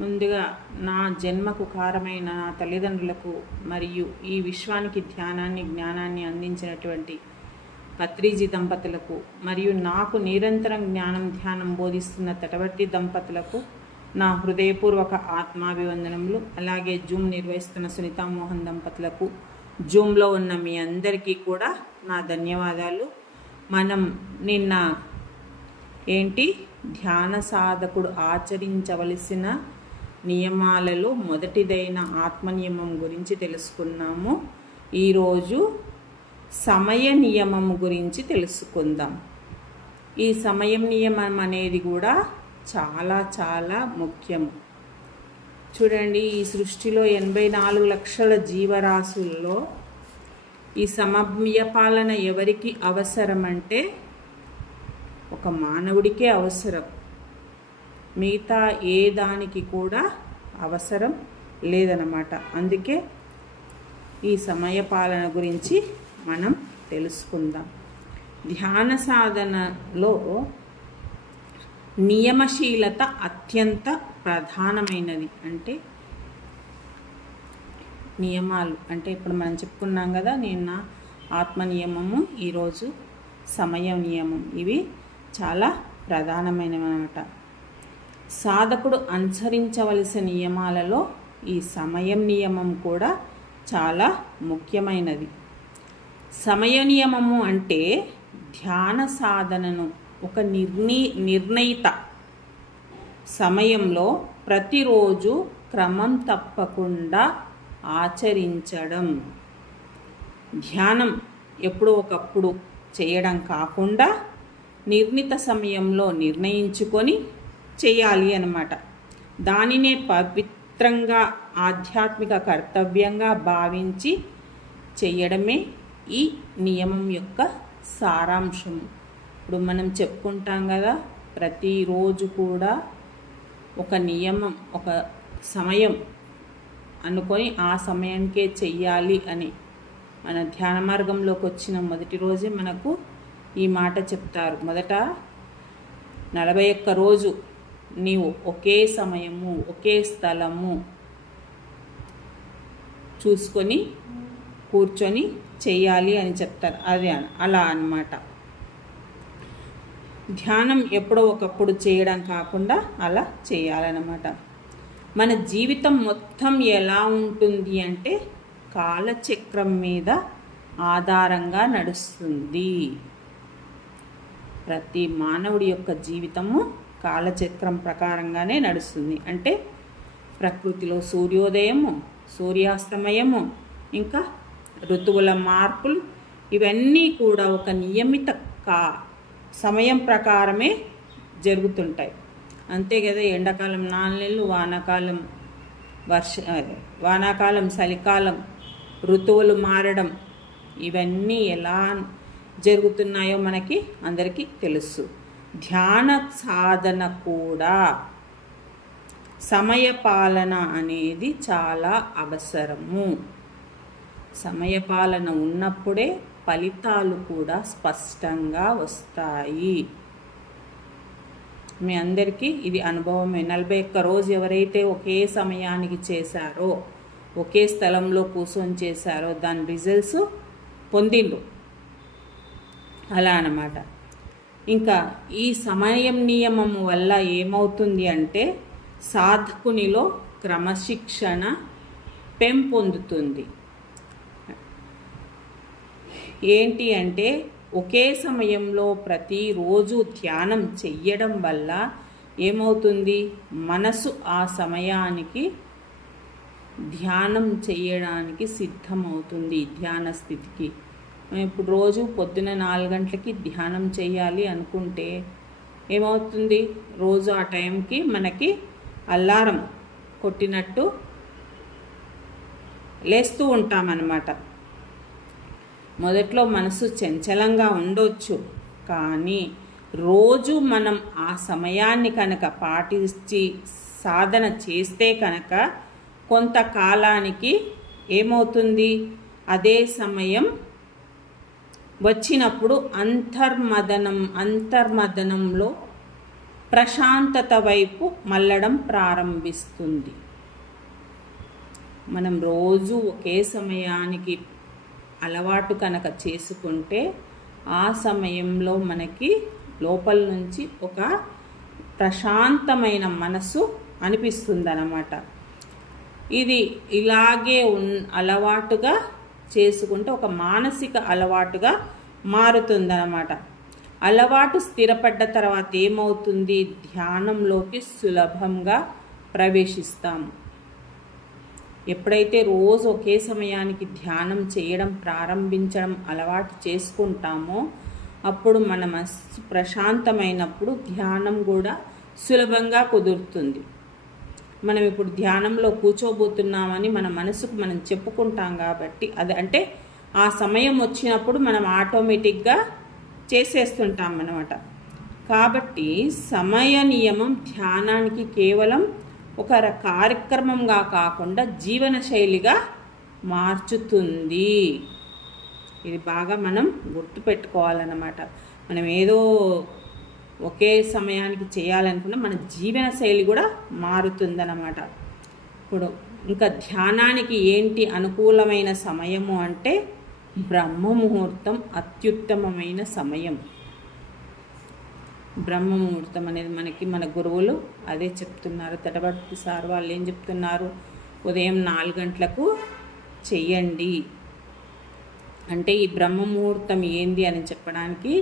ముందుగా నా జన్మకు కారమైన నా తల్లిదండ్రులకు మరియు ఈ విశ్వానికి ధ్యానాన్ని జ్ఞానాన్ని అందించినటువంటి పత్రిజీ దంపతులకు మరియు నాకు నిరంతరం జ్ఞానం ధ్యానం బోధిస్తున్న తటవర్తి దంపతులకు నా హృదయపూర్వక ఆత్మాభివందనములు. అలాగే జూమ్ నిర్వహిస్తున్న సునీతా మోహన్ దంపతులకు, జూమ్లో ఉన్న మీ అందరికీ కూడా నా ధన్యవాదాలు. మనం నిన్న ధ్యాన సాధకుడు ఆచరించవలసిన నియమాలలో మొదటిదైన ఆత్మనియమం గురించి తెలుసుకున్నాము. ఈరోజు సమయ నియమం గురించి తెలుసుకుందాం. ఈ సమయం నియమం అనేది కూడా చాలా చాలా ముఖ్యము. చూడండి, ఈ సృష్టిలో 84 లక్షల జీవరాశుల్లో ఈ సమయ పాలన ఎవరికి అవసరం అంటే ఒక మానవుడికే అవసరం. మిగతా ఏ దానికి కూడా అవసరం లేదన్నమాట. అందుకే ఈ సమయ పాలన గురించి మనం తెలుసుకుందాం. ధ్యాన సాధనలో నియమశీలత అత్యంత ప్రధానమైనది. అంటే నియమాలు అంటే ఇప్పుడు మనం చెప్పుకున్నాం కదా, నిన్న ఆత్మ నియమము, ఈరోజు సమయ నియమం. ఇవి చాలా ప్రధానమైనవి అన్నమాట. సాధకుడు అనుసరించవలసిన నియమాలలో ఈ సమయం నియమం కూడా చాలా ముఖ్యమైనది. సమయ నియమము అంటే ధ్యాన సాధనను ఒక నిర్ణయిత సమయంలో ప్రతిరోజు క్రమం తప్పకుండా ఆచరించడం. ధ్యానం ఎప్పుడో ఒకప్పుడు చేయడం కాకుండా నిర్ణీత సమయంలో నిర్ణయించుకొని చేయాలి అన్నమాట. దానినే పవిత్రంగా ఆధ్యాత్మిక కర్తవ్యంగా భావించి చేయడమే ఈ నియమం యొక్క సారాంశము. ఇప్పుడు మనం చెప్పుకుంటాం కదా, ప్రతిరోజు కూడా ఒక నియమం, ఒక సమయం అనుకొని ఆ సమయానికే చెయ్యాలి అని మన ధ్యాన మార్గంలోకి వచ్చిన మొదటి రోజే మనకు ఈ మాట చెప్తారు. మొదట 41 రోజు నీవు ఒకే సమయము, ఒకే స్థలము చూసుకొని కూర్చొని చెయ్యాలి అని చెప్తారు. అదే అలా అన్నమాట. ధ్యానం ఎప్పుడో ఒకప్పుడు చేయడం కాకుండా అలా చేయాలన్నమాట. మన జీవితం మొత్తం ఎలా ఉంటుంది అంటే కాలచక్రం మీద ఆధారంగా నడుస్తుంది. ప్రతి మానవుడి యొక్క జీవితము కాలచక్రం ప్రకారంగానే నడుస్తుంది. అంటే ప్రకృతిలో సూర్యోదయము, సూర్యాస్తమయము, ఇంకా ఋతువుల మార్పులు, ఇవన్నీ కూడా ఒక నియమిత సమయం ప్రకారమే జరుగుతుంటాయి. అంతే కదా, ఎండాకాలం 4 నెలలు, వానాకాలం, చలికాలం, ఋతువులు మారడం, ఇవన్నీ ఎలా జరుగుతున్నాయో మనకి అందరికీ తెలుసు. ధ్యాన సాధన కూడా సమయపాలన అనేది చాలా అవసరము. సమయపాలన ఉన్నప్పుడే ఫలితాలు కూడా స్పష్టంగా వస్తాయి. మీ అందరికీ ఇది అనుభవమే. 41 రోజు ఎవరైతే ఒకే సమయానికి చేశారో, ఒకే స్థలంలో కూర్చొని చేశారో దాని రిజల్ట్స్ పొందిండ్రు. అలా అన్నమాట. ఇంకా ఈ సమయం నియమం వల్ల ఏమవుతుంది అంటే సాధకునిలో క్రమశిక్షణ పెంపొందుతుంది. ఏంటి అంటే ఒకే సమయంలో ప్రతిరోజు ధ్యానం చెయ్యడం వల్ల ఏమవుతుంది, మనసు ఆ సమయానికి ధ్యానం చేయడానికి సిద్ధమవుతుంది. ధ్యాన స్థితికి ఇప్పుడు రోజు పొద్దున 4 గంటలకి ధ్యానం చేయాలి అనుకుంటే ఏమవుతుంది, రోజు ఆ టైంకి మనకి అలారం కొట్టినట్టు లేస్తూ ఉంటామన్నమాట. మొదట్లో మనసు చంచలంగా ఉండొచ్చు, కానీ రోజు మనం ఆ సమయాన్ని కనుక పాటించి సాధన చేస్తే కనుక కొంతకాలానికి ఏమవుతుంది, అదే సమయం వచ్చినప్పుడు అంతర్మదనంలో ప్రశాంతత వైపు మళ్ళడం ప్రారంభిస్తుంది. మనం రోజు ఒకే సమయానికి అలవాటు కనుక చేసుకుంటే ఆ సమయంలో మనకి లోపల నుంచి ఒక ప్రశాంతమైన మనసు అనిపిస్తుందన్నమాట. ఇది ఇలాగే అలవాటుగా చేసుకుంటే ఒక మానసిక అలవాటుగా మారుతుందన్నమాట. అలవాటు స్థిరపడ్డ తర్వాత ఏమవుతుంది? ధ్యానంలోకి సులభంగా ప్రవేశిస్తాము. ఎప్పుడైతే రోజు ఒకే సమయానికి ధ్యానం చేయడం ప్రారంభించడం అలవాటు చేసుకుంటామో అప్పుడు మన మనసు ప్రశాంతమైనప్పుడు ధ్యానం కూడా సులభంగా కుదురుతుంది. మనం ఇప్పుడు ధ్యానంలో కూర్చోబోతున్నామని మన మనసుకు మనం చెప్పుకుంటాం కాబట్టి అది అంటే ఆ సమయం వచ్చినప్పుడు మనం ఆటోమేటిక్గా చేసేస్తుంటాం అన్నమాట. కాబట్టి సమయ నియమం ధ్యానానికి కేవలం ఒక కార్యక్రమంగా కాకుండా జీవన శైలిగా మార్చుతుంది. ఇది బాగా మనం గుర్తుపెట్టుకోవాలన్నమాట. మనం ఏదో ఒకే సమయానికి చేయాలనుకున్న మన జీవన శైలి కూడా మారుతుందన్నమాట. ఇప్పుడు ఇంకా ధ్యానానికి ఏంటి అనుకూలమైన సమయము అంటే బ్రహ్మ ముహూర్తం అత్యుత్తమమైన సమయం. బ్రహ్మ ముహూర్తం అనేది మన గురువులు అదే చెప్తున్నారు. తటవర్తి సార్ వాళ్ళు ఏం చెప్తున్నారు? ఉదయం 4 గంటలకు చెయ్యండి అంటే ఈ బ్రహ్మ ముహూర్తం ఏంది అని చెప్పడానికి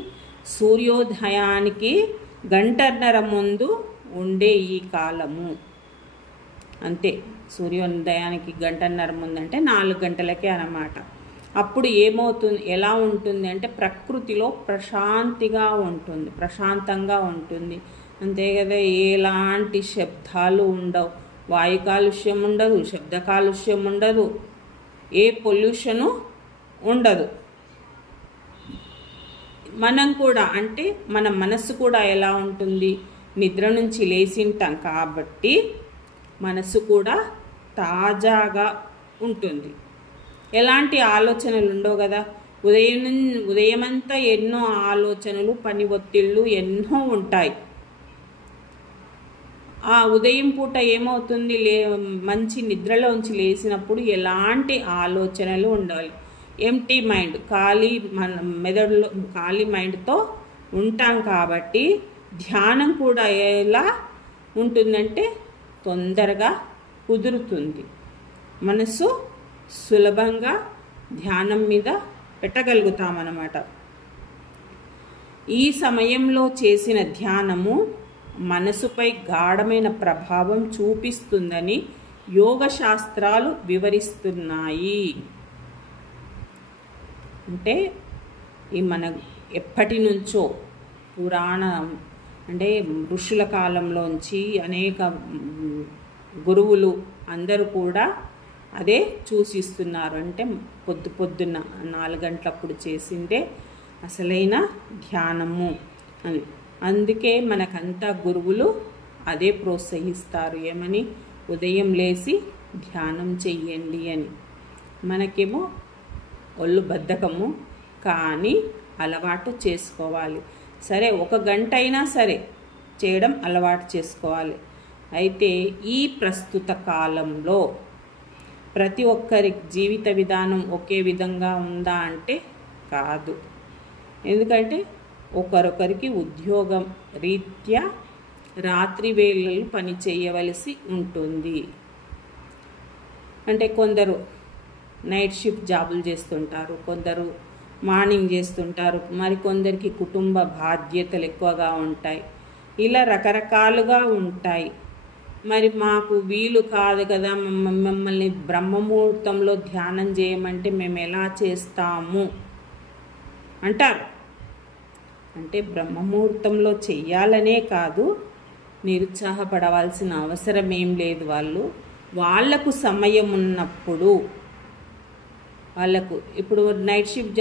సూర్యోదయానికి 1.5 గంట ముందు ఉండే ఈ కాలము అంతే. సూర్యోదయానికి 1.5 గంట ముందు అంటే 4 గంటలకే అన్నమాట. అప్పుడు ఏమవుతుంది, ఎలా ఉంటుంది అంటే ప్రకృతిలో ప్రశాంతంగా ఉంటుంది అంతే కదా. ఎలాంటి శబ్దాలు ఉండవు, వాయు కాలుష్యం ఉండదు, శబ్ద కాలుష్యం ఉండదు, ఏ పొల్యూషను ఉండదు. మనం కూడా అంటే మన మనసు కూడా ఎలా ఉంటుంది, నిద్ర నుంచి లేచింటాం కాబట్టి మనసు కూడా తాజాగా ఉంటుంది. ఎలాంటి ఆలోచనలు ఉండవు కదా. ఉదయమంతా ఎన్నో ఆలోచనలు, పని ఒత్తిళ్ళు ఎన్నో ఉంటాయి. ఆ ఉదయం పూట ఏమవుతుంది, మంచి నిద్రలోంచి లేచినప్పుడు ఎలాంటి ఆలోచనలు ఉండాలి. ఎంటీ మైండ్, మన మెదడులో ఖాళీ మైండ్తో ఉంటాం కాబట్టి ధ్యానం కూడా ఎలా ఉంటుందంటే తొందరగా కుదురుతుంది. మనసు సులభంగా ధ్యానం మీద పెట్టగలుగుతామన్నమాట. ఈ సమయంలో చేసిన ధ్యానము మనసుపై గాఢమైన ప్రభావం చూపిస్తుందని యోగ శాస్త్రాలు వివరిస్తున్నాయి. అంటే ఈ మన ఎప్పటి నుంచో పురాణ అంటే ఋషుల కాలంలోంచి అనేక గురువులు అందరూ కూడా అదే సూచిస్తున్నారు. అంటే పొద్దున్న 4 గంటలప్పుడు చేసిందే అసలైన ధ్యానము అని. అందుకే మనకంతా గురువులు అదే ప్రోత్సహిస్తారు. ఏమని? ఉదయం లేచి ధ్యానం చెయ్యండి అని. మనకేమో ఒళ్ళు బద్ధకము, కానీ అలవాటు చేసుకోవాలి. సరే 1 గంట అయినా సరే చేయడం అలవాటు చేసుకోవాలి. అయితే ఈ ప్రస్తుత కాలంలో ప్రతి ఒక్కరి జీవిత విధానం ఒకే విధంగా ఉందా అంటే కాదు. ఎందుకంటే ఒకరొకరికి ఉద్యోగం రీత్యా రాత్రి వేళలు పని చేయవలసి ఉంటుంది. అంటే కొందరు నైట్ షిఫ్ట్ జాబులు చేస్తుంటారు, కొందరు మార్నింగ్ చేస్తుంటారు, మరి కొందరికి కుటుంబ బాధ్యతలు ఎక్కువగా ఉంటాయి. ఇలా రకరకాలుగా ఉంటాయి. మరి మాకు వీలు కాదు కదా, మమ్మల్ని బ్రహ్మముహూర్తంలో ధ్యానం చేయమంటే మేము ఎలా చేస్తాము అంటారు. అంటే బ్రహ్మముహూర్తంలో చెయ్యాలనే కాదు, నిరుత్సాహపడవలసిన అవసరం ఏం లేదు. వాళ్ళకు సమయం ఉన్నప్పుడు వాళ్ళకు ఇప్పుడు నైట్ షిఫ్ట్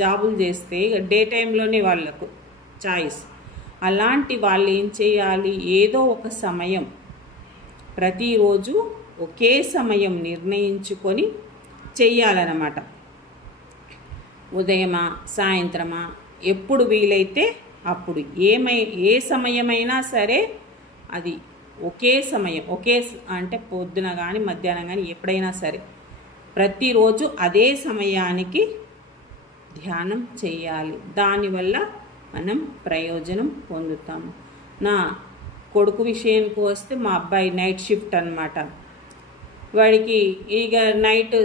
జాబులు చేస్తే డే టైంలోనే వాళ్ళకు చాయిస్. అలాంటి వాళ్ళు ఏం చేయాలి, ఏదో ఒక సమయం ప్రతిరోజు ఒకే సమయం నిర్ణయించుకొని చెయ్యాలన్నమాట. ఉదయమా సాయంత్రమా ఎప్పుడు వీలైతే అప్పుడు ఏ సమయమైనా సరే అది ఒకే సమయం, అంటే పొద్దున కానీ మధ్యాహ్నం కానీ ఎప్పుడైనా సరే ప్రతిరోజు అదే సమయానికి ధ్యానం చేయాలి. దానివల్ల మనం ప్రయోజనం పొందుతాము. నా కొడుకు విషయానికి వస్తే, మా అబ్బాయి నైట్ షిఫ్ట్ అనమాట. వాడికి ఇక నైట్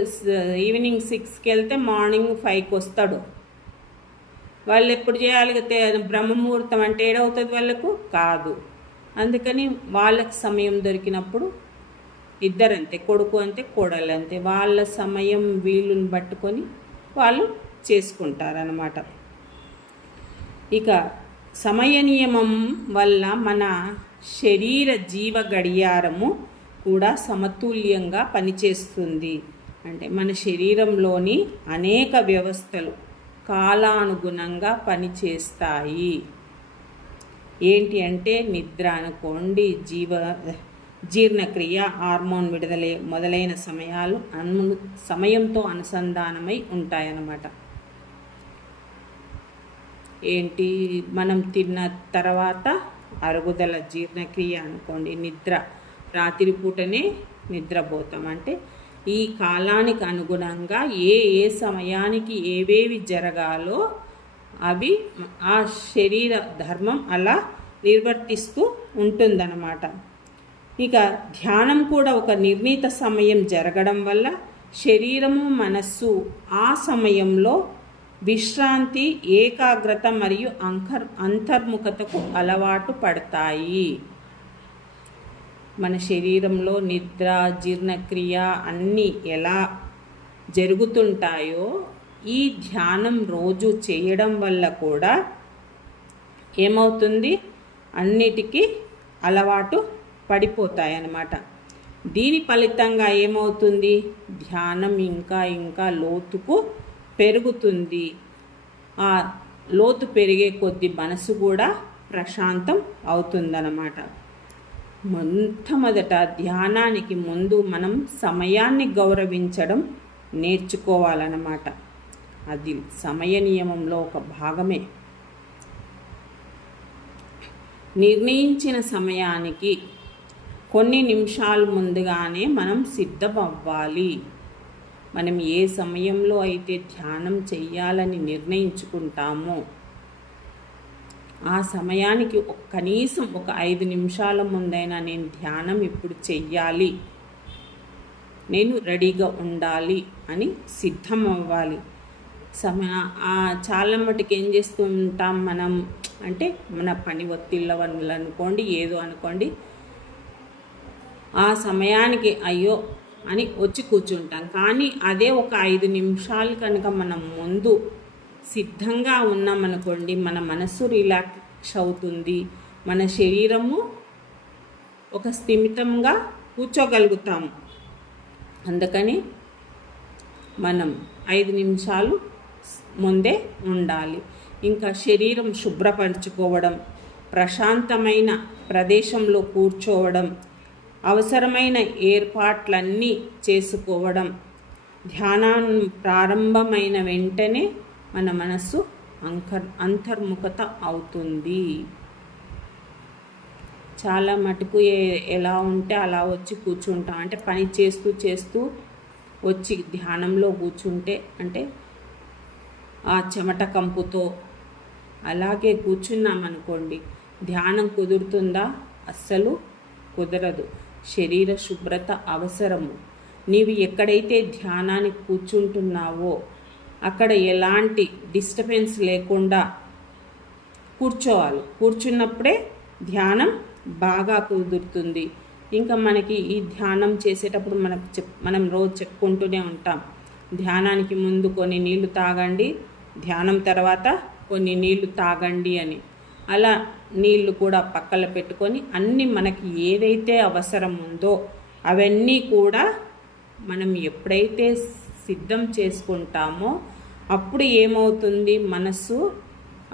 ఈవినింగ్ 6కి వెళ్తే మార్నింగ్ 5కి వస్తాడు. వాళ్ళు ఎప్పుడు చేయాలి? బ్రహ్మముహూర్తం అంటే ఏడవుతుంది వాళ్ళకు కాదు. అందుకని వాళ్ళకి సమయం దొరికినప్పుడు ఇద్దరంతే, కొడుకు అంతే కోడలు అంతే, వాళ్ళ సమయం వీలుని పట్టుకొని వాళ్ళు చేసుకుంటారన్నమాట. ఇక సమయ నియమం వల్ల మన శరీర జీవ గడియారము కూడా సమతుల్యంగా పనిచేస్తుంది. అంటే మన శరీరంలోని అనేక వ్యవస్థలు కాలానుగుణంగా పనిచేస్తాయి. ఏంటి అంటే నిద్ర అనుకోండి, జీర్ణక్రియ, హార్మోన్ విడుదల మొదలైన సమయంతో అనుసంధానమై ఉంటాయన్నమాట. ఏంటి, మనం తిన్న తర్వాత అరుగుదల, జీర్ణక్రియ అనుకోండి, నిద్ర, రాత్రిపూటనే నిద్రపోతాం. అంటే ఈ కాలానికి అనుగుణంగా ఏ సమయానికి ఏవేవి జరగాలో అవి ఆ శరీర ధర్మం అలా నిర్వర్తిస్తూ ఉంటుందన్నమాట. ఇక ధ్యానం కూడా ఒక నిర్ణీత సమయం జరగడం వల్ల శరీరము, మనస్సు ఆ సమయంలో విశ్రాంతి, ఏకాగ్రత మరియు అంతర్ముఖతకు అలవాటు పడతాయి. మన శరీరంలో నిద్ర, జీర్ణక్రియ అన్నీ ఎలా జరుగుతుంటాయో ఈ ధ్యానం రోజు చేయడం వల్ల కూడా ఏమవుతుంది, అన్నిటికీ అలవాటు పడిపోతాయన్నమాట. దీని ఫలితంగా ఏమవుతుంది, ధ్యానం ఇంకా ఇంకా లోతుకు పెరుగుతుంది. ఆ లోతు పెరిగే కొద్దీ మనసు కూడా ప్రశాంతం అవుతుందన్నమాట. మొట్టమొదట ధ్యానానికి ముందు మనం సమయాన్ని గౌరవించడం నేర్చుకోవాలన్నమాట. అది సమయ నియమంలో ఒక భాగమే. నిర్ణయించిన సమయానికి కొన్ని నిమిషాలు ముందుగానే మనం సిద్ధమవ్వాలి. మనం ఏ సమయంలో అయితే ధ్యానం చెయ్యాలని నిర్ణయించుకుంటామో ఆ సమయానికి కనీసం ఒక 5 నిమిషాల ముందైనా నేను ధ్యానం ఇప్పుడు చెయ్యాలి, నేను రెడీగా ఉండాలి అని సిద్ధం అవ్వాలి. చాలా మటుకు ఏం చేస్తూ ఉంటాం మనం అంటే, మన పని ఒత్తిళ్ళ వల్ల అనుకోండి, ఏదో అనుకోండి, ఆ సమయానికి అయ్యో అని వచ్చి కూర్చుంటాం. కానీ అదే ఒక 5 నిమిషాలు కనుక మనం ముందు సిద్ధంగా ఉన్నామనుకోండి, మన మనసు రిలాక్స్ అవుతుంది, మన శరీరము ఒక స్థిమితంగా కూర్చోగలుగుతాము. అందుకని మనం 5 నిమిషాలు ముందే ఉండాలి. ఇంకా శరీరం శుభ్రపరచుకోవడం, ప్రశాంతమైన ప్రదేశంలో కూర్చోవడం, అవసరమైన ఏర్పాట్లన్నీ చేసుకోవడం, ధ్యానం ప్రారంభమైన వెంటనే మన మనస్సు అంతర్ముఖత అవుతుంది. చాలా మటుకు ఎలా ఉంటే అలా వచ్చి కూర్చుంటాం. అంటే పని చేస్తూ వచ్చి ధ్యానంలో కూర్చుంటే అంటే ఆ చెమట కంపుతో అలాగే కూర్చున్నామనుకోండి, ధ్యానం కుదురుతుందా? అస్సలు కుదరదు. శరీర శుభ్రత అవసరము. నీవు ఎక్కడైతే ధ్యానానికి కూర్చుంటున్నావో అక్కడ ఎలాంటి డిస్టర్బెన్స్ లేకుండా కూర్చోవాలి. కూర్చున్నప్పుడే ధ్యానం బాగా కుదురుతుంది. ఇంకా మనకి ఈ ధ్యానం చేసేటప్పుడు మనం రోజు చెప్పుకుంటూనే ఉంటాం, ధ్యానానికి ముందు కొన్ని నీళ్లు తాగండి, ధ్యానం తర్వాత కొన్ని నీళ్లు తాగండి అని. అలా నీళ్లు కూడా పక్కన పెట్టుకొని అన్నీ మనకి ఏదైతే అవసరం ఉందో అవన్నీ కూడా మనం ఎప్పుడైతే సిద్ధం చేసుకుంటామో అప్పుడు ఏమవుతుంది, మనసు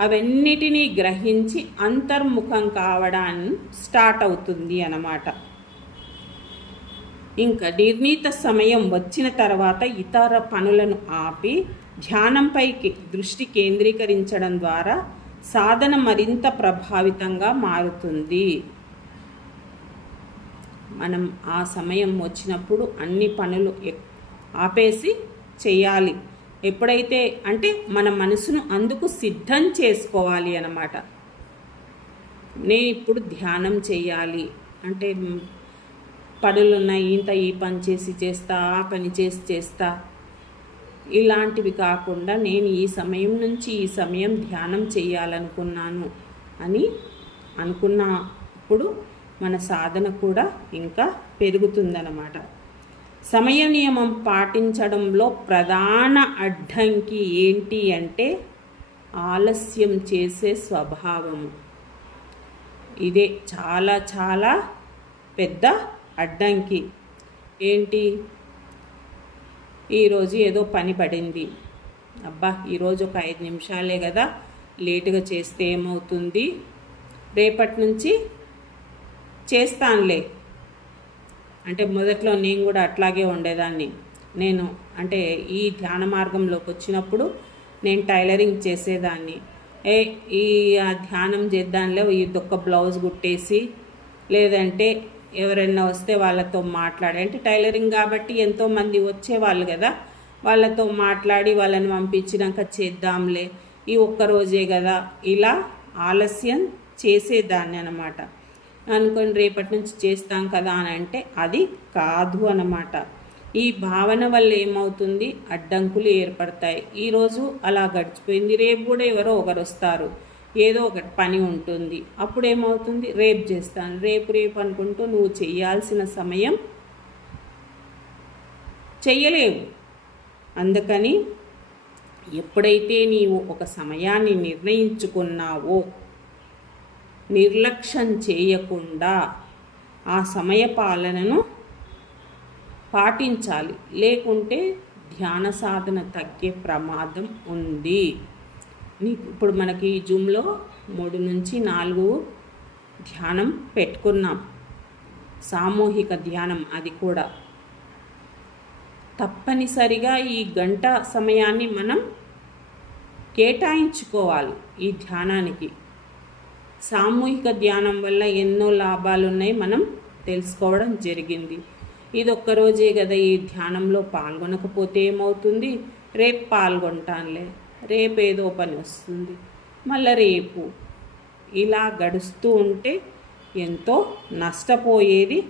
అవన్నిటినీ గ్రహించి అంతర్ముఖం కావడాన్ని స్టార్ట్ అవుతుంది అన్నమాట. ఇంకా నిర్ణీత సమయం వచ్చిన తర్వాత ఇతర పనులను ఆపి ధ్యానంపైకి దృష్టి కేంద్రీకరించడం ద్వారా సాధన మరింత ప్రభావితంగా మారుతుంది. మనం ఆ సమయం వచ్చినప్పుడు అన్ని పనులు ఆపేసి చేయాలి. ఎప్పుడైతే అంటే మన మనసును అందుకు సిద్ధం చేసుకోవాలి అన్నమాట. నేను ఇప్పుడు ధ్యానం చేయాలి అంటే పనులున్నాయి, ఈ పని చేస్తా, ఆ పని చేస్తా, ఇలాంటివి కాకుండా నేను ఈ సమయం నుంచి ఈ సమయం ధ్యానం చేయాలనుకున్నాను అని అనుకున్నప్పుడు మన సాధన కూడా ఇంకా పెరుగుతుందన్నమాట. సమయ నియమం పాటించడంలో ప్రధాన అడ్డంకి ఏంటి అంటే ఆలస్యం చేసే స్వభావము. ఇదే చాలా చాలా పెద్ద అడ్డంకి. ఏంటి, ఈరోజు ఏదో పని పడింది, అబ్బా ఈరోజు ఒక 5 నిమిషాలే కదా, లేటుగా చేస్తే ఏమవుతుంది, రేపటి నుంచి చేస్తానులే. అంటే మొదట్లో నేను కూడా అట్లాగే ఉండేదాన్ని. నేను అంటే ఈ ధ్యాన మార్గంలోకి వచ్చినప్పుడు నేను టైలరింగ్ చేసేదాన్ని. ఈ ధ్యానం చేద్దాంలే, ఇదొక్క బ్లౌజ్ కుట్టేసి, లేదంటే ఎవరైనా వస్తే వాళ్ళతో మాట్లాడి, అంటే టైలరింగ్ కాబట్టి ఎంతోమంది వచ్చేవాళ్ళు కదా, వాళ్ళతో మాట్లాడి వాళ్ళని పంపించినాక చేద్దాంలే, ఈ ఒక్కరోజే కదా, ఇలా ఆలస్యం చేసేదాన్ని అన్నమాట. అనుకొని రేపటి నుంచి చేస్తాం కదా అని అంటే అది కాదు అన్నమాట. ఈ భావన వల్ల ఏమవుతుంది, అడ్డంకులు ఏర్పడతాయి. ఈరోజు అలా గడిచిపోయింది, రేపు కూడా ఎవరో ఒకరు వస్తారు, ఏదో ఒకటి పని ఉంటుంది, అప్పుడు ఏమవుతుంది, రేపు చేస్తాను, రేపు అనుకుంటూ నువ్వు చేయాల్సిన సమయం చెయ్యలేవు. అందుకని ఎప్పుడైతే నీవు ఒక సమయాన్ని నిర్ణయించుకున్నావో నిర్లక్ష్యం చేయకుండా ఆ సమయ పాలనను పాటించాలి. లేకుంటే ధ్యాన సాధన తగ్గే ప్రమాదం ఉంది. ఇప్పుడు మనకి జూమ్లో 3 నుంచి 4 ధ్యానం పెట్టుకున్నాం, సామూహిక ధ్యానం. అది కూడా తప్పనిసరిగా ఈ గంట సమయాన్ని మనం కేటాయించుకోవాలి ఈ ధ్యానానికి. సామూహిక ధ్యానం వల్ల ఎన్నో లాభాలు ఉన్నాయి, మనం తెలుసుకోవడం జరిగింది. ఇది ఒక్కరోజే కదా, ఈ ధ్యానంలో పాల్గొనకపోతే ఏమవుతుంది, రేపు పాల్గొంటానులే, రేపు ఏదో పని వస్తుంది, మళ్ళీ రేపు, ఇలా గడుస్తూ ఉంటే ఎంతో నష్టపోయేది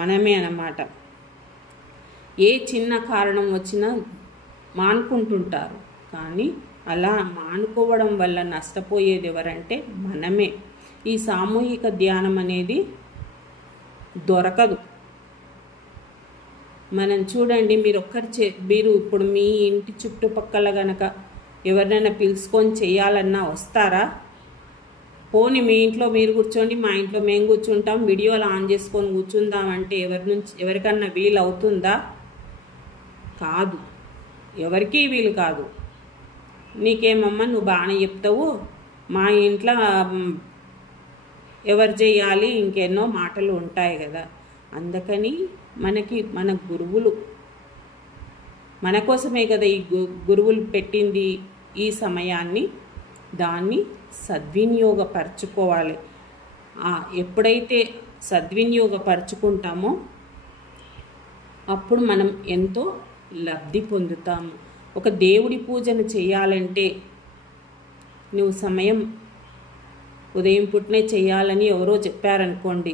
మనమే అన్నమాట. ఏ చిన్న కారణం వచ్చినా మానుకుంటుంటారు, కానీ అలా మానుకోవడం వల్ల నష్టపోయేది ఎవరంటే మనమే. ఈ సామూహిక ధ్యానం అనేది దొరకదు. మనం చూడండి, మీరు ఇప్పుడు మీ ఇంటి చుట్టుపక్కల గనక ఎవరినైనా పిలుచుకొని చేయాలన్నా వస్తారా? పోనీ మీ ఇంట్లో మీరు కూర్చోండి, మా ఇంట్లో మేము కూర్చుంటాం, వీడియోలు ఆన్ చేసుకొని కూర్చుందామంటే ఎవరికన్నా వీలు అవుతుందా? కాదు, ఎవరికీ వీలు కాదు. నీకేమమ్మా నువ్వు బాగానే చెప్తావు, మా ఇంట్లో ఎవరు చేయాలి, ఇంకెన్నో మాటలు ఉంటాయి కదా. అందుకని మన గురువులు మన కోసమే కదా ఈ గురువులు పెట్టింది ఈ సమయాన్ని, దాన్ని సద్వినియోగపరచుకోవాలి. ఎప్పుడైతే సద్వినియోగపరచుకుంటామో అప్పుడు మనం ఎంతో లబ్ధి పొందుతాము. ఒక దేవుడి పూజను చేయాలంటే నువ్వు సమయం ఉదయం పుట్టినే చేయాలని ఎవరో చెప్పారనుకోండి,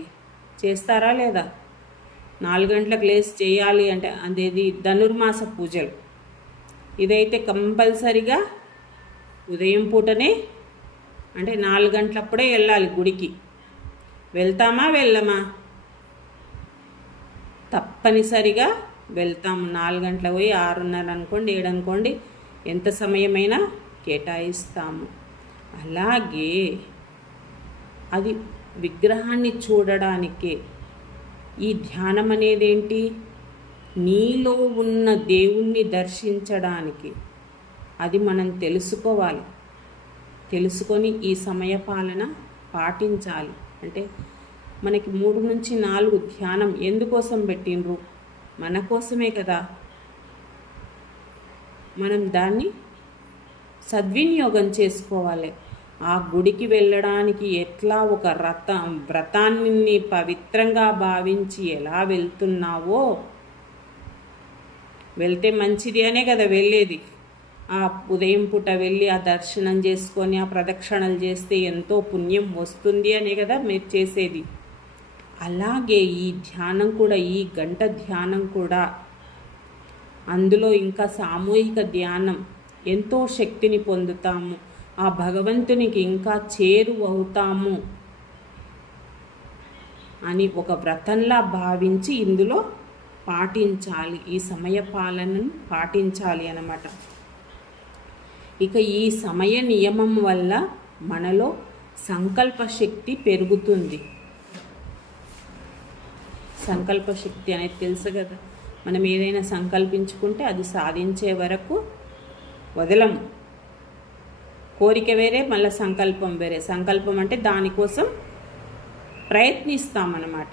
చేస్తారా లేదా? 4 గంటలకు లేచి చేయాలి అంటే అదేది ధనుర్మాస పూజలు, ఇదైతే కంపల్సరిగా ఉదయం పూటనే అంటే 4 గంటలప్పుడే వెళ్ళాలి గుడికి. వెళ్తామా వెళ్ళమా? తప్పనిసరిగా వెళ్తాము. 4 గంటలకు పోయి 6:30 అనుకోండి, 7 అనుకోండి, ఎంత సమయమైనా కేటాయిస్తాము. అలాగే అది విగ్రహాన్ని చూడడానికే. ఈ ధ్యానం అనేది ఏంటి, నీలో ఉన్న దేవుణ్ణి దర్శించడానికి. అది మనం తెలుసుకోవాలి. తెలుసుకొని ఈ సమయ పాలన పాటించాలి. అంటే మనకి 3 నుంచి 4 ధ్యానం ఎందుకోసం పెట్టిండ్రు? మన కోసమే కదా. మనం దాన్ని సద్వినియోగం చేసుకోవాలి. ఆ గుడికి వెళ్ళడానికి ఎట్లా ఒక వ్రతాన్ని పవిత్రంగా భావించి ఎలా వెళ్తున్నావో, వెళ్తే మంచిది అనే కదా వెళ్ళేది. ఆ ఉదయం పూట వెళ్ళి ఆ దర్శనం చేసుకొని ఆ ప్రదక్షిణలు చేస్తే ఎంతో పుణ్యం వస్తుంది అనే కదా మీరు చేసేది. అలాగే ఈ ధ్యానం కూడా, ఈ గంట ధ్యానం కూడా, అందులో ఇంకా సామూహిక ధ్యానం, ఎంతో శక్తిని పొందుతాము, ఆ భగవంతునికి ఇంకా చేరువవుతాము అని ఒక వ్రతంలా భావించి ఇందులో పాటించాలి, ఈ సమయ పాలనను పాటించాలి అన్నమాట. ఇక ఈ సమయ నియమం వల్ల మనలో సంకల్ప శక్తి పెరుగుతుంది. సంకల్ప శక్తి అనేది తెలుసు కదా, మనం ఏదైనా సంకల్పించుకుంటే అది సాధించే వరకు వదలము. కోరిక వేరే, మళ్ళీ సంకల్పం వేరే. సంకల్పం అంటే దానికోసం ప్రయత్నిస్తామన్నమాట.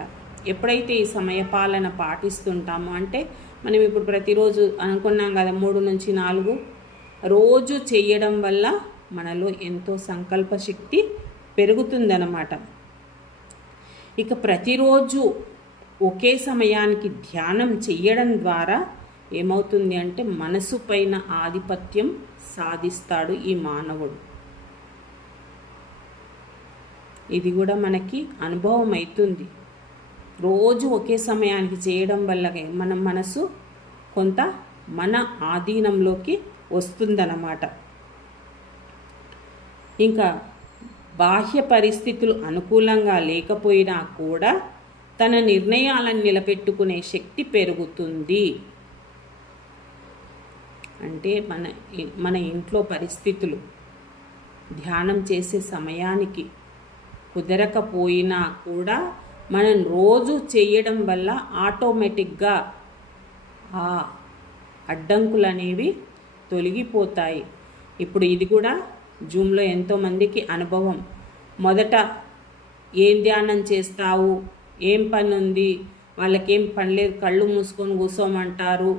ఎప్పుడైతే ఈ సమయపాలన పాటిస్తుంటామో, అంటే మనం ఇప్పుడు ప్రతిరోజు అనుకున్నాం కదా 3 నుంచి 4 రోజు చేయడం వల్ల మనలో ఎంతో సంకల్ప శక్తి పెరుగుతుందన్నమాట. ఇక ప్రతిరోజు ఒకే సమయానికి ధ్యానం చెయ్యడం ద్వారా ఏమవుతుంది అంటే మనసు పైన ఆధిపత్యం సాధిస్తాడు ఈ మానవుడు. ఇది కూడా మనకి అనుభవం అవుతుంది. రోజు ఒకే సమయానికి చేయడం వల్ల మన మనసు కొంత మన ఆధీనంలోకి వస్తుందన్నమాట. ఇంకా బాహ్య పరిస్థితులు అనుకూలంగా లేకపోయినా కూడా తన నిర్ణయాలను నిలబెట్టుకునే శక్తి పెరుగుతుంది. అంటే మన ఇంట్లో పరిస్థితులు ధ్యానం చేసే సమయానికి కుదరకపోయినా కూడా మనం రోజు చేయడం వల్ల ఆటోమేటిక్గా ఆ అడ్డంకులు అనేవి తొలగిపోతాయి. ఇప్పుడు ఇది కూడా జూమ్లో ఎంతోమందికి అనుభవం. మొదట ఏం ధ్యానం చేస్తావు, ఏం పని ఉంది, వాళ్ళకేం పని లేదు, కళ్ళు మూసుకొని కూర్చోమంటారు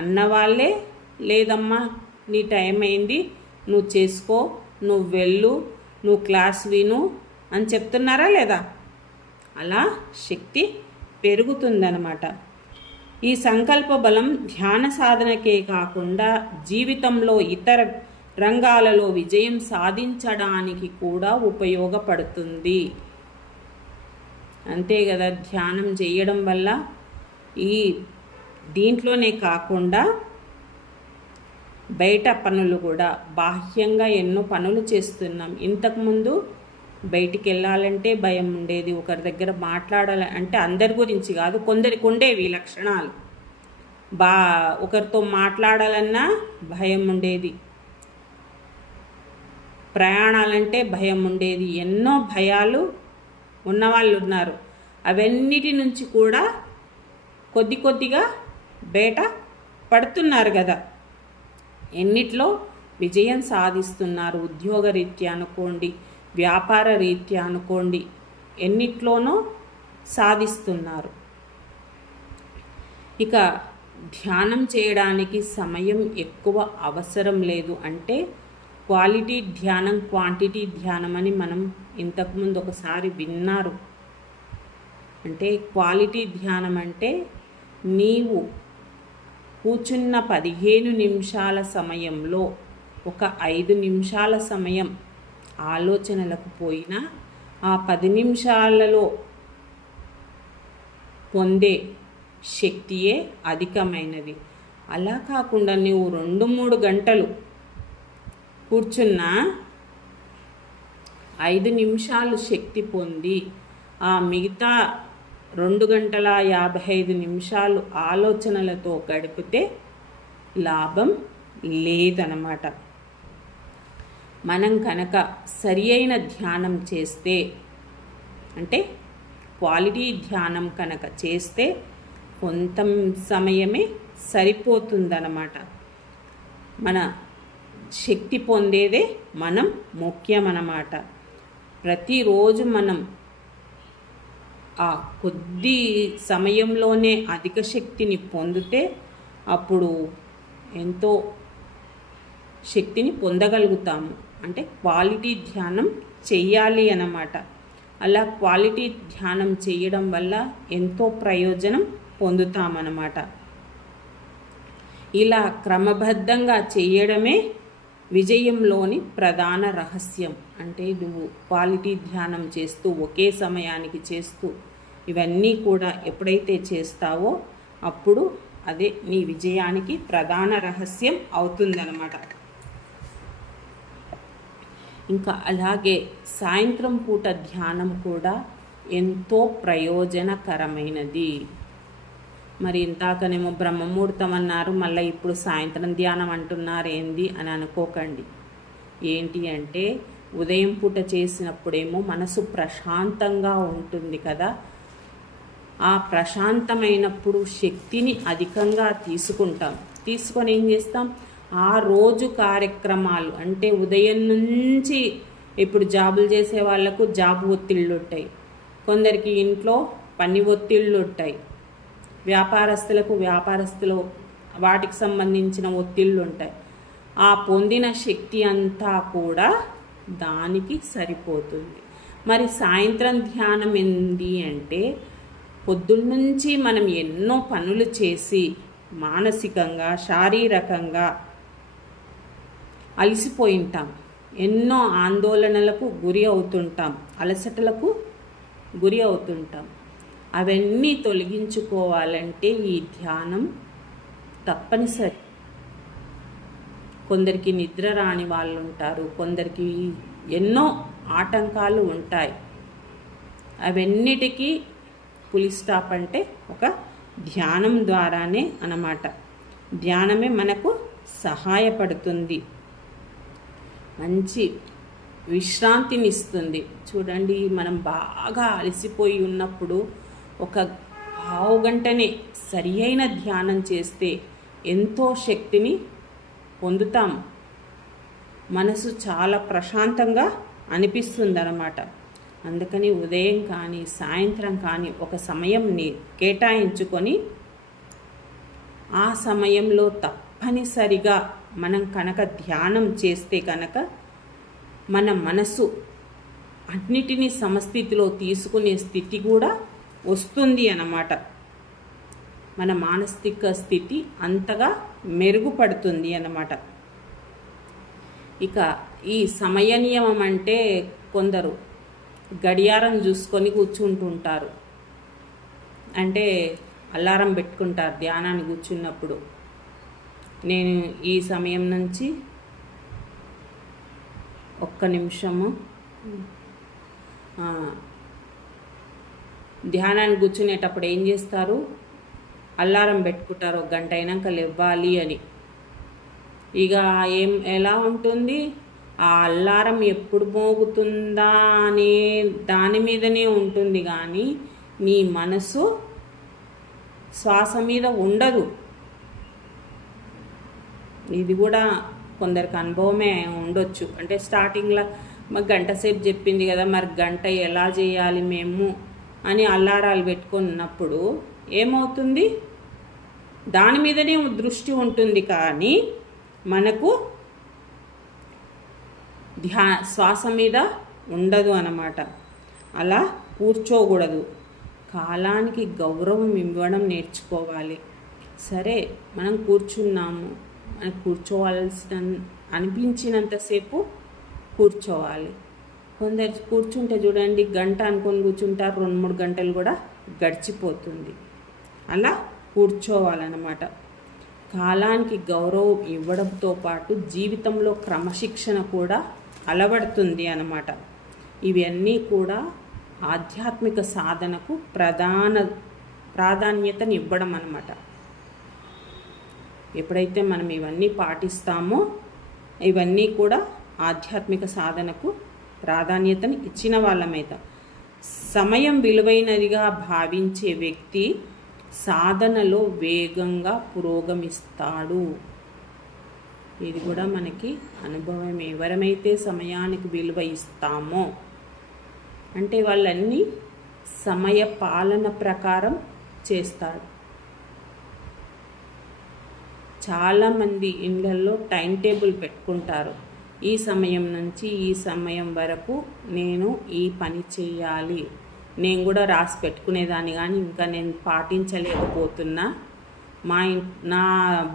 అన్నవాళ్ళే లేదమ్మా నీ టైం అయింది, నువ్వు చేసుకో, నువ్వు వెళ్ళు, నువ్వు క్లాస్ విను అని చెప్తున్నారా లేదా? అలా శక్తి పెరుగుతుందన్నమాట. ఈ సంకల్ప బలం ధ్యాన సాధనకే కాకుండా జీవితంలో ఇతర రంగాలలో విజయం సాధించడానికి కూడా ఉపయోగపడుతుంది. అంతే కదా, ధ్యానం చేయడం వల్ల ఈ దీంట్లోనే కాకుండా బయట పనులు కూడా, బాహ్యంగా ఎన్నో పనులు చేస్తున్నాం. ఇంతకుముందు బయటికి వెళ్ళాలంటే భయం ఉండేది, ఒకరి దగ్గర మాట్లాడాలంటే, అందరి గురించి కాదు, కొందరికి ఉండేవి లక్షణాలు. ఒకరితో మాట్లాడాలన్నా భయం ఉండేది, ప్రయాణాలంటే భయం ఉండేది, ఎన్నో భయాలు ఉన్నవాళ్ళు ఉన్నారు. అవన్నిటి నుంచి కూడా కొద్దిగా బయట పడుతున్నారు కదా, ఎన్నిట్లో విజయం సాధిస్తున్నారు. ఉద్యోగ రీత్యా అనుకోండి, వ్యాపార రీత్యా అనుకోండి, ఎన్నిట్లోనో సాధిస్తున్నారు. ఇక ధ్యానం చేయడానికి సమయం ఎక్కువ అవసరం లేదు. అంటే క్వాలిటీ ధ్యానం, క్వాంటిటీ ధ్యానం అని మనం ఇంతకుముందు ఒకసారి విన్నారు. అంటే క్వాలిటీ ధ్యానం అంటే నీవు కూర్చున్న 15 నిమిషాల సమయంలో ఒక 5 నిమిషాల సమయం ఆలోచనలకు పోయినా ఆ 10 నిమిషాలలో పొందే శక్తియే అధికమైనది. అలా కాకుండా నువ్వు 2-3 గంటలు కూర్చున్నా 5 నిమిషాలు శక్తి పొంది ఆ మిగతా 2 గంటల 55 నిమిషాలు ఆలోచనలతో గడిపితే లాభం లేదన్నమాట. మనం కనుక సరి అయిన ధ్యానం చేస్తే, అంటే క్వాలిటీ ధ్యానం కనుక చేస్తే కొంత సమయమే సరిపోతుందన్నమాట. మన శక్తి పొందేదే మనం ముఖ్యమన్నమాట. ప్రతిరోజు మనం ఆ కొద్ది సమయంలోనే అధిక శక్తిని పొందితే అప్పుడు ఎంతో శక్తిని పొందగలుగుతాము. అంటే క్వాలిటీ ధ్యానం చెయ్యాలి అన్నమాట. అలా క్వాలిటీ ధ్యానం చేయడం వల్ల ఎంతో ప్రయోజనం పొందుతామన్నమాట. ఇలా క్రమబద్ధంగా చేయడమే విజయంలోని ప్రధాన రహస్యం. అంటే నువ్వు క్వాలిటీ ధ్యానం చేస్తూ ఒకే సమయానికి చేస్తూ ఇవన్నీ కూడా ఎప్పుడైతే చేస్తావో అప్పుడు అదే నీ విజయానికి ప్రధాన రహస్యం అవుతుందన్నమాట. ఇంకా అలాగే సాయంత్రం పూట ధ్యానం కూడా ఎంతో ప్రయోజనకరమైనది. మరి ఇంతాకనేమో బ్రహ్మముహూర్తం అన్నారు, మళ్ళీ ఇప్పుడు సాయంత్రం ధ్యానం అంటున్నారు ఏంది అని అనుకోకండి. ఏంటి అంటే ఉదయం పూట చేసినప్పుడేమో మనసు ప్రశాంతంగా ఉంటుంది కదా, ఆ ప్రశాంతమైనప్పుడు శక్తిని అధికంగా తీసుకొని ఏం చేస్తాం, ఆ రోజు కార్యక్రమాలు అంటే ఉదయం నుంచి ఇప్పుడు జాబులు చేసే వాళ్ళకు జాబు ఒత్తిళ్ళు ఉంటాయి, కొందరికి ఇంట్లో పని ఒత్తిళ్ళు ఉంటాయి, వ్యాపారస్తులు వాటికి సంబంధించిన ఒత్తిళ్ళు ఉంటాయి. ఆ పొందిన శక్తి అంతా కూడా దానికి సరిపోతుంది. మరి సాయంత్రం ధ్యానం ఏంది అంటే పొద్దున్నుంచి మనం ఎన్నో పనులు చేసి మానసికంగా శారీరకంగా అలసిపోయి ఉంటాం, ఎన్నో ఆందోళనలకు గురి అవుతుంటాం, అలసటలకు గురి అవుతుంటాం. అవన్నీ తొలగించుకోవాలంటే ఈ ధ్యానం తప్పనిసరి. కొందరికి నిద్ర రాని వాళ్ళు ఉంటారు, కొందరికి ఎన్నో ఆటంకాలు ఉంటాయి. అవన్నిటికీ పులి స్టాప్ అంటే ఒక ధ్యానం ద్వారానే అన్నమాట. ధ్యానమే మనకు సహాయపడుతుంది, మంచి విశ్రాంతిని ఇస్తుంది. చూడండి, మనం బాగా అలసిపోయి ఉన్నప్పుడు ఒక పావు గంటనే సరి అయిన ధ్యానం చేస్తే ఎంతో శక్తిని పొందుతాం. మనసు చాలా ప్రశాంతంగా అనిపిస్తుంది అన్నమాట. అందుకని ఉదయం కానీ సాయంత్రం కానీ ఒక సమయంని కేటాయించుకొని ఆ సమయంలో తప్పనిసరిగా మనం కనుక ధ్యానం చేస్తే కనుక మన మనసు అన్నిటినీ సమస్థితిలో తీసుకునే స్థితి కూడా వస్తుంది అన్నమాట. మన మానసిక స్థితి అంతగా మెరుగుపడుతుంది అన్నమాట. ఇక ఈ సమయ నియమం అంటే కొందరు గడియారం చూసుకొని కూర్చుంటుంటారు, అంటే అలారం పెట్టుకుంటారు ధ్యానాన్ని కూర్చున్నప్పుడు. నేను ఈ సమయం నుంచి 1 నిమిషము ధ్యానాన్ని కూర్చునేటప్పుడు ఏం చేస్తారు, అలారం పెట్టుకుంటారు 1 గంట అయినాక లేవ్వాలి అని. ఇక ఎలా ఉంటుంది, ఆ అల్లారం ఎప్పుడు మోగుతుందా అనే దాని మీదనే ఉంటుంది, కానీ నీ మనసు శ్వాస మీద ఉండదు. ఇది కూడా కొందరికి అనుభవమే ఉండొచ్చు. అంటే స్టార్టింగ్లో మాకు 1 గంట సేపు చెప్పింది కదా, మరి 1 గంట ఎలా చేయాలి మేము అని అలారాలు పెట్టుకున్నప్పుడు ఏమవుతుంది, దాని మీదనే దృష్టి ఉంటుంది, కానీ మనకు శ్వాస మీద ఉండదు అన్నమాట. అలా కూర్చోకూడదు. కాలానికి గౌరవం ఇవ్వడం నేర్చుకోవాలి. సరే, మనం కూర్చున్నాము, మనకు అనిపించినంతసేపు కూర్చోవాలి. కొందరు కూర్చుంటే చూడండి, 1 గంట అనుకొని కూర్చుంటారు, 2-3 గంటలు కూడా గడిచిపోతుంది. అలా కూర్చోవాలన్నమాట. కాలానికి గౌరవం ఇవ్వడంతో పాటు జీవితంలో క్రమశిక్షణ కూడా అలవడుతుంది అన్నమాట. ఇవన్నీ కూడా ఆధ్యాత్మిక సాధనకు ప్రాధాన్యతని ఇవ్వడం అన్నమాట. ఎప్పుడైతే మనం ఇవన్నీ పాటిస్తామో ఇవన్నీ కూడా ఆధ్యాత్మిక సాధనకు ప్రాధాన్యతని ఇచ్చిన వాళ్ళమైతే. సమయం విలువైనదిగా భావించే వ్యక్తి సాధనలో వేగంగా పురోగమిస్తాడు. ఇది కూడా మనకి అనుభవం. ఎవరమైతే సమయానికి విలువ ఇస్తామో అంటే వాళ్ళన్నీ సమయ పాలన ప్రకారం చేస్తాడు. చాలామంది ఇళ్ళల్లో టైం టేబుల్ పెట్టుకుంటారు, ఈ సమయం నుంచి ఈ సమయం వరకు నేను ఈ పని చేయాలి. నేను కూడా రాసి పెట్టుకునేదాన్ని, కానీ ఇంకా నేను పాటించలేకపోతున్నా. నా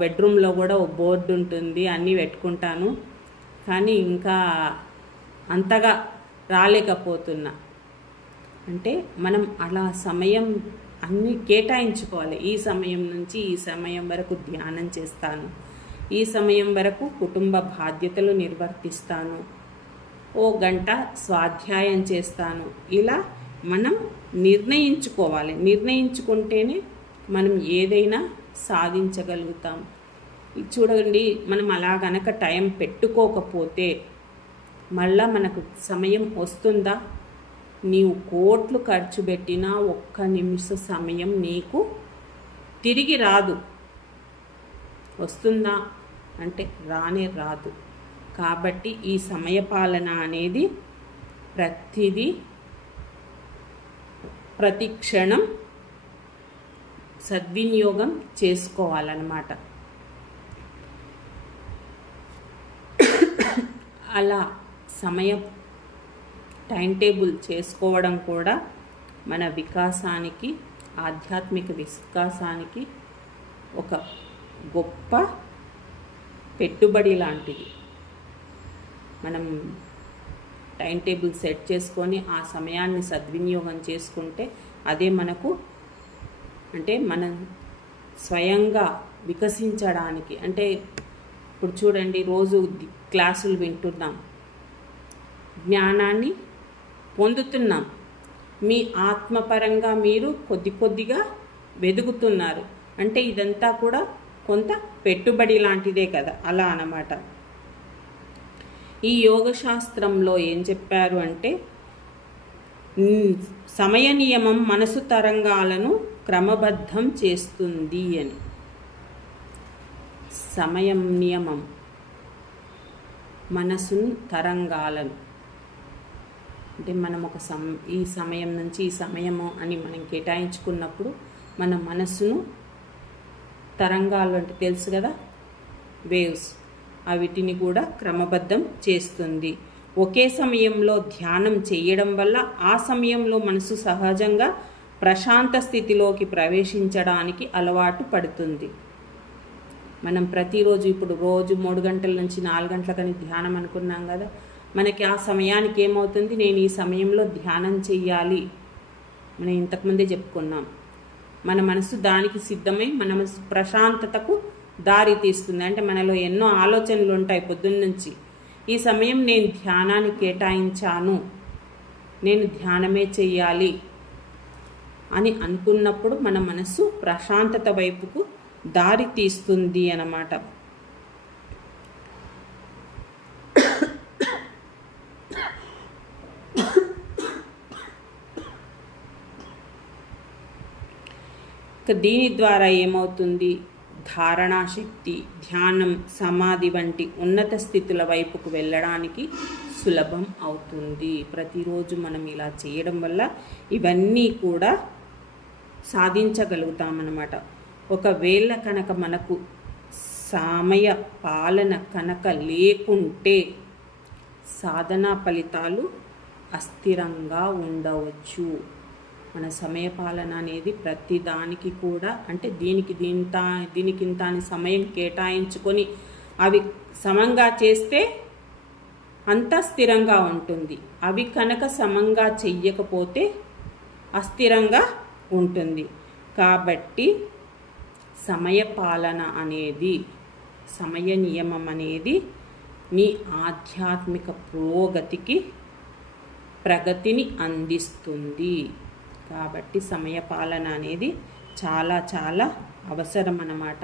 బెడ్రూమ్లో కూడా ఒక బోర్డు ఉంటుంది, అన్నీ పెట్టుకుంటాను, కానీ ఇంకా అంతగా రాలేకపోతున్నా. అంటే మనం అలా సమయం అన్నీ కేటాయించుకోవాలి. ఈ సమయం నుంచి ఈ సమయం వరకు ధ్యానం చేస్తాను, ఈ సమయం వరకు కుటుంబ బాధ్యతలు నిర్వర్తిస్తాను, ఓ గంట స్వాధ్యాయం చేస్తాను. ఇలా మనం నిర్ణయించుకోవాలి. నిర్ణయించుకుంటేనే మనం ఏదైనా సాధించగలుగుతాం. చూడండి, మనం అలా గనక టైం పెట్టుకోకపోతే మళ్ళా మనకు సమయం వస్తుందా? నీవు కోట్లు ఖర్చు పెట్టినా ఒక్క నిమిష సమయం నీకు తిరిగి రాదు. వస్తుందా అంటే రానే రాదు. కాబట్టి ఈ సమయపాలన అనేది ప్రతి క్షణం సద్వినియోగం చేసుకోవాలన్నమాట. అలా సమయం టైం టేబుల్ చేసుకోవడం కూడా మన వికాసానికి, ఆధ్యాత్మిక వికాసానికి ఒక గొప్ప పెట్టుబడి లాంటిది. మనం టైం టేబుల్ సెట్ చేసుకొని ఆ సమయాన్ని సద్వినియోగం చేసుకుంటే అదే మనకు అంటే మనం స్వయంగా వికసించడానికి. అంటే ఇప్పుడు చూడండి, రోజు క్లాసులు వింటున్నాం, జ్ఞానాన్ని పొందుతున్నాం, మీ ఆత్మపరంగా మీరు కొద్దిగా వెదుగుతున్నారు. అంటే ఇదంతా కూడా కొంత పెట్టుబడి లాంటిదే కదా, అలా అన్నమాట. ఈ యోగశాస్త్రంలో ఏం చెప్పారు అంటే, సమయ నియమం మనసు తరంగాలను క్రమబద్ధం చేస్తుంది అని. సమయం నియమం మనసును తరంగాలను అంటే మనం ఈ సమయం నుంచి ఈ సమయము అని మనం కేటాయించుకున్నప్పుడు మన మనసును తరంగాలు అంటే తెలుసు కదా, వేవ్స్, వీటిని కూడా క్రమబద్ధం చేస్తుంది. ఒకే సమయంలో ధ్యానం చేయడం వల్ల ఆ సమయంలో మనసు సహజంగా ప్రశాంత స్థితిలోకి ప్రవేశించడానికి అలవాటు పడుతుంది. మనం ప్రతిరోజు ఇప్పుడు రోజు 3 గంటల నుంచి 4 గంటలకని ధ్యానం అనుకున్నాం కదా, మనకి ఆ సమయానికి ఏమవుతుంది, నేను ఈ సమయంలో ధ్యానం చెయ్యాలి, మనం ఇంతకుముందే చెప్పుకున్నాం. మన మనసు దానికి సిద్ధమై మన మనసు ప్రశాంతతకు దారి తీస్తుంది. అంటే మనలో ఎన్నో ఆలోచనలు ఉంటాయి పొద్దున్నుంచి. ఈ సమయం నేను ధ్యానాన్ని కేటాయించాను, నేను ధ్యానమే చెయ్యాలి అని అనుకున్నప్పుడు మన మనసు ప్రశాంతత వైపుకు దారి తీస్తుంది అన్నమాట. దీని ద్వారా ఏమవుతుంది, ధారణాశక్తి, ధ్యానం, సమాధి వంటి ఉన్నత స్థితుల వైపుకు వెళ్ళడానికి సులభం అవుతుంది. ప్రతిరోజు మనం ఇలా చేయడం వల్ల ఇవన్నీ కూడా సాధించగలుగుతామన్నమాట. ఒకవేళ కనుక మనకు సమయ పాలన కనుక లేకుంటే సాధనా ఫలితాలు అస్థిరంగా ఉండవచ్చు. మన సమయపాలన అనేది ప్రతి దానికి కూడా అంటే దీనికింత అని సమయం కేటాయించుకొని అవి సమంగా చేస్తే అంత స్థిరంగా ఉంటుంది. అవి కనుక సమంగా చెయ్యకపోతే అస్థిరంగా ఉంటుంది. కాబట్టి సమయపాలన అనేది, సమయ నియమం అనేది నీ ఆధ్యాత్మిక ప్రగతిని అందిస్తుంది. కాబట్టి సమయపాలన అనేది చాలా చాలా అవసరం అన్నమాట.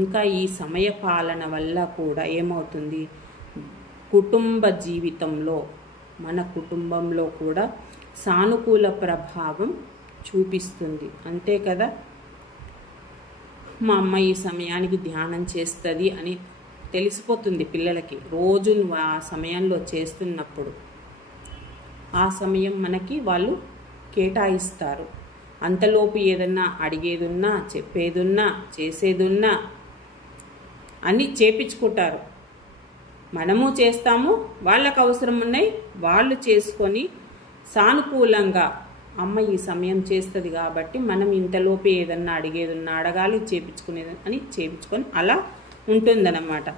ఇంకా ఈ సమయపాలన వల్ల కూడా ఏమవుతుంది, కుటుంబ జీవితంలో, మన కుటుంబంలో కూడా సానుకూల ప్రభావం చూపిస్తుంది. అంతే కదా, మా అమ్మ ఈ సమయానికి ధ్యానం చేస్తుంది అని తెలిసిపోతుంది పిల్లలకి. రోజు నువ్వు ఆ సమయంలో చేస్తున్నప్పుడు ఆ సమయం మనకి వాళ్ళు కేటాయిస్తారు. అంతలోపు ఏదన్నా అడిగేదున్నా, చెప్పేదున్నా, చేసేదున్నా అన్నీ చేపించుకుంటారు. మనము చేస్తాము, వాళ్ళకు అవసరం ఉన్నాయి వాళ్ళు చేసుకొని సానుకూలంగా అమ్మ ఈ సమయం చేస్తుంది కాబట్టి మనం ఇంతలోపే ఏదన్నా అడిగేది ఉన్నా అడగాలి, చేపించుకునేది అని చేపించుకొని అలా ఉంటుందన్నమాట.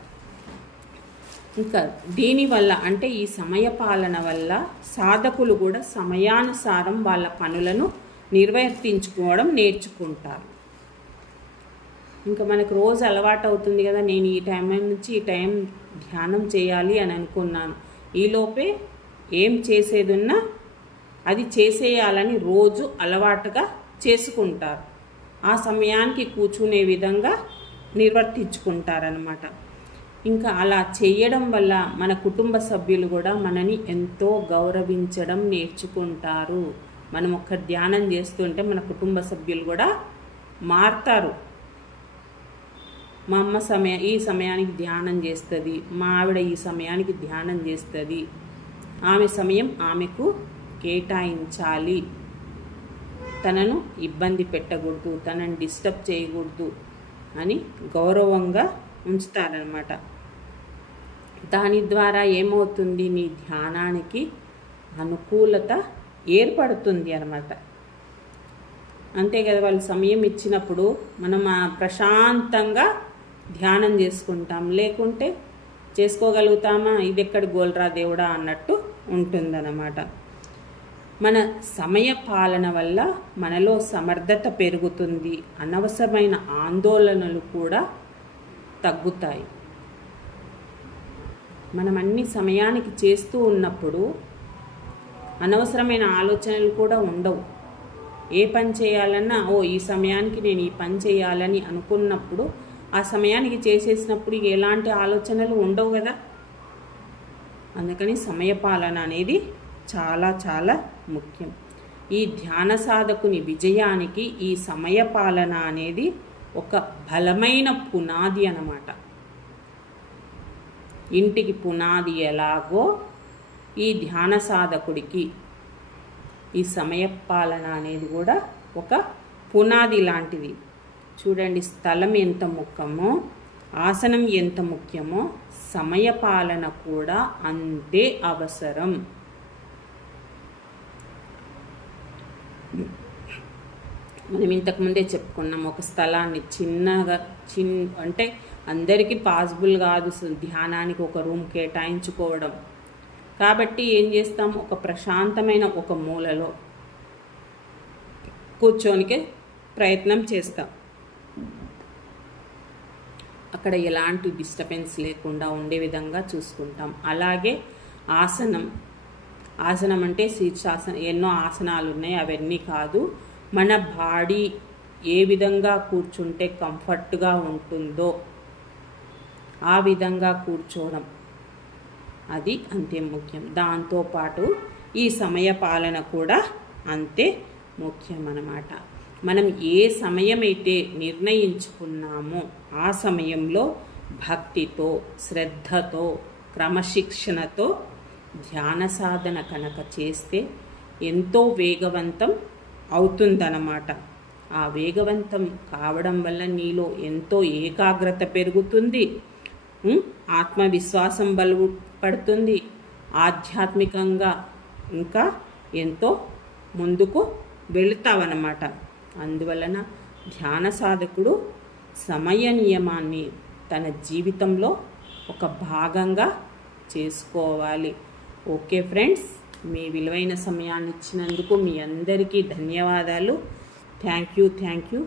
ఇంకా దీనివల్ల అంటే ఈ సమయ పాలన వల్ల సాధకులు కూడా సమయానుసారం వాళ్ళ పనులను నిర్వర్తించుకోవడం నేర్చుకుంటారు. ఇంకా మనకు రోజు అలవాటు అవుతుంది కదా, నేను ఈ టైం నుంచి ఈ టైం ధ్యానం చేయాలి అని అనుకున్నాను, ఈలోపే ఏం చేసేది ఉన్నా అది చేసేయాలని రోజు అలవాటుగా చేసుకుంటారు. ఆ సమయానికి కూర్చునే విధంగా నిర్వర్తించుకుంటారనమాట. ఇంకా అలా చేయడం వల్ల మన కుటుంబ సభ్యులు కూడా మనని ఎంతో గౌరవించడం నేర్చుకుంటారు. మనం ఒక్క ధ్యానం చేస్తుంటే మన కుటుంబ సభ్యులు కూడా మారుతారు. మా అమ్మ ఈ సమయానికి ధ్యానం చేస్తుంది, మా ఆవిడ ఈ సమయానికి ధ్యానం చేస్తుంది, ఆమె సమయం ఆమెకు కేటాయించాలి, తనను ఇబ్బంది పెట్టకూడదు, తనని డిస్టర్బ్ చేయకూడదు అని గౌరవంగా ఉంచుతారనమాట. దాని ద్వారా ఏమవుతుంది, నీ ధ్యానానికి అనుకూలత ఏర్పడుతుంది అన్నమాట. అంతే కదా, వాళ్ళు సమయం ఇచ్చినప్పుడు మనం ప్రశాంతంగా ధ్యానం చేసుకుంటాం, లేకుంటే చేసుకోగలుగుతామా, ఇది ఎక్కడ గోల్రా దేవుడా అన్నట్టు ఉంటుందన్నమాట. మన సమయ పాలన వల్ల మనలో సమర్థత పెరుగుతుంది, అనవసరమైన ఆందోళనలు కూడా తగ్గుతాయి. మనం అన్ని సమయానికి చేస్తూ ఉన్నప్పుడు అనవసరమైన ఆలోచనలు కూడా ఉండవు. ఏ పని చేయాలన్నా ఈ సమయానికి నేను ఈ పని చేయాలని అనుకున్నప్పుడు ఆ సమయానికి చేసేసినప్పుడు ఎలాంటి ఆలోచనలు ఉండవు కదా. అందుకని సమయపాలన అనేది చాలా చాలా ముఖ్యం. ఈ ధ్యాన సాధకుని విజయానికి ఈ సమయపాలన అనేది ఒక బలమైన పునాది అన్నమాట. ఇంటికి పునాది ఎలాగో ఈ ధ్యాన సాధకుడికి ఈ సమయపాలన అనేది కూడా ఒక పునాది లాంటిది. చూడండి, స్థలం ఎంత ముఖ్యమో, ఆసనం ఎంత ముఖ్యమో, సమయపాలన కూడా అంతే అవసరం. మనం ఇంతకుముందే చెప్పుకున్నాం, ఒక స్థలాన్ని చిన్నగా అంటే అందరికీ పాసిబుల్ కాదు ధ్యానానికి ఒక రూమ్ కేటాయించుకోవడం. కాబట్టి ఏం చేస్తాం, ఒక ప్రశాంతమైన ఒక మూలలో కూర్చోనికే ప్రయత్నం చేస్తాం. అక్కడ ఎలాంటి డిస్టర్బెన్స్ లేకుండా ఉండే విధంగా చూసుకుంటాం. అలాగే ఆసనం అంటే శీర్షాసనం, ఎన్నో ఆసనాలు ఉన్నాయి, అవన్నీ కాదు. మన బాడీ ఏ విధంగా కూర్చుంటే కంఫర్ట్గా ఉంటుందో ఆ విధంగా కూర్చోవడం అది అంతే ముఖ్యం. దాంతోపాటు ఈ సమయ పాలన కూడా అంతే ముఖ్యం అన్నమాట. మనం ఏ సమయమైతే నిర్ణయించుకున్నామో ఆ సమయంలో భక్తితో, శ్రద్ధతో, క్రమశిక్షణతో ధ్యాన సాధన కనుక చేస్తే ఎంతో వేగవంతం అవుతుందన్నమాట. ఆ వేగవంతం కావడం వల్ల నీలో ఎంతో ఏకాగ్రత పెరుగుతుంది, ఆత్మవిశ్వాసం బలపడుతుంది, ఆధ్యాత్మికంగా ఇంకా ఎంతో ముందుకు వెళుతావన్నమాట. అందువలన ధ్యాన సాధకుడు సమయ నియమాన్ని తన జీవితంలో ఒక భాగంగా చేసుకోవాలి. ఓకే ఫ్రెండ్స్, మీ విలువైన సమయాన్ని ఇచ్చినందుకు మీ అందరికీ ధన్యవాదాలు. Thank you.